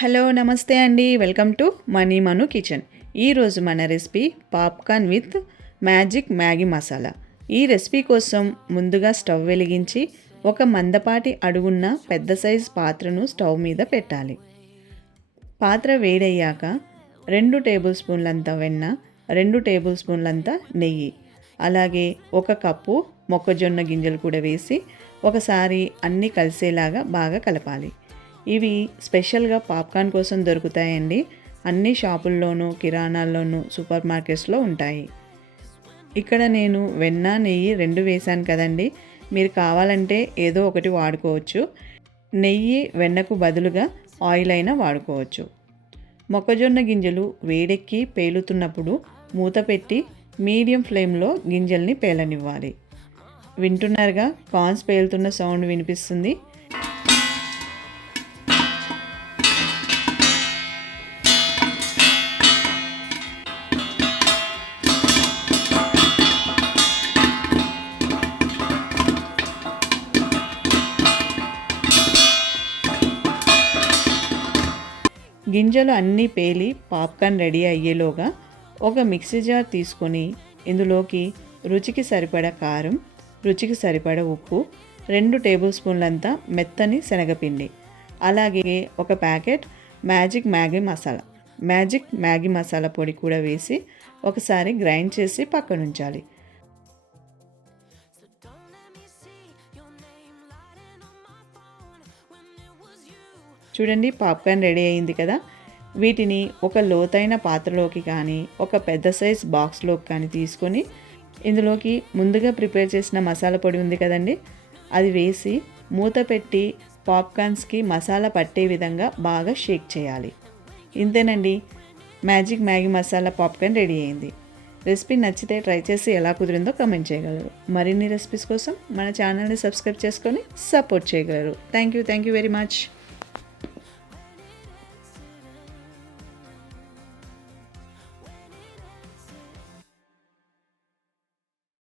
Hello నమస్తే అండి, welcome to money Manu kitchen. ఈరోజు మన recipe popcorn with magic Maggi masala. ఈ రెసిపీ కోసం ముందుగా స్టవ్ వెలిగించి ఒక మందపాటి అడుగున్న పెద్ద సైజు పాత్రను స్టవ్ మీద పెట్టాలి. పాత్ర వేడయ్యాక 2 టేబుల్ స్పూన్లంత వెన్న, 2 టేబుల్ స్పూన్లంత నెయ్యి, అలాగే 1 కప్పు మొక్కజొన్న గింజలు కూడా వేసి ఒకసారి అన్నీ కలిసేలాగా బాగా కలపాలి. ఇవి స్పెషల్గా పాప్కార్న్ కోసం దొరుకుతాయండి. అన్ని షాపుల్లోనూ, కిరాణాల్లోనూ, సూపర్ మార్కెట్స్లో ఉంటాయి. ఇక్కడ నేను వెన్న, నెయ్యి 2 వేశాను కదండి. మీరు కావాలంటే ఏదో ఒకటి వాడుకోవచ్చు. నెయ్యి, వెన్నకు బదులుగా ఆయిల్ అయినా వాడుకోవచ్చు. మొక్కజొన్న గింజలు వేడెక్కి పేలుతున్నప్పుడు మూత పెట్టి మీడియం ఫ్లేమ్లో గింజల్ని పేలనివ్వాలి. వింటున్నారుగా, కార్న్స్ పేలుతున్న సౌండ్ వినిపిస్తుంది. గింజలు అన్నీ పేలి పాప్కార్న్ రెడీ అయ్యేలోగా ఒక మిక్సీ జార్ తీసుకొని ఇందులోకి రుచికి సరిపడా కారం, రుచికి సరిపడా ఉప్పు, 2 టేబుల్ స్పూన్లంతా మెత్తని శనగపిండి, అలాగే ఒక ప్యాకెట్ మ్యాజిక్ మ్యాగీ మసాలా పొడి కూడా వేసి ఒకసారి గ్రైండ్ చేసి పక్కనుంచాలి. చూడండి, పాప్కార్న్ రెడీ అయింది కదా. వీటిని ఒక లోతైన పాత్రలోకి కానీ ఒక పెద్ద సైజ్ బాక్స్లోకి కానీ తీసుకొని ఇందులోకి ముందుగా ప్రిపేర్ చేసిన మసాలా పొడి ఉంది కదండి, అది వేసి మూత పెట్టి పాప్కార్న్స్కి మసాలా పట్టే విధంగా బాగా షేక్ చేయాలి. ఇంతేనండి, magic Maggi masala popcorn ready అయింది. రెసిపీ నచ్చితే ట్రై చేసి ఎలా కుదిరిందో కామెంట్ చేయగలరు. మరిన్ని రెసిపీస్ కోసం మన ఛానల్ని సబ్స్క్రైబ్ చేసుకొని సపోర్ట్ చేయగలరు. Thank you very much.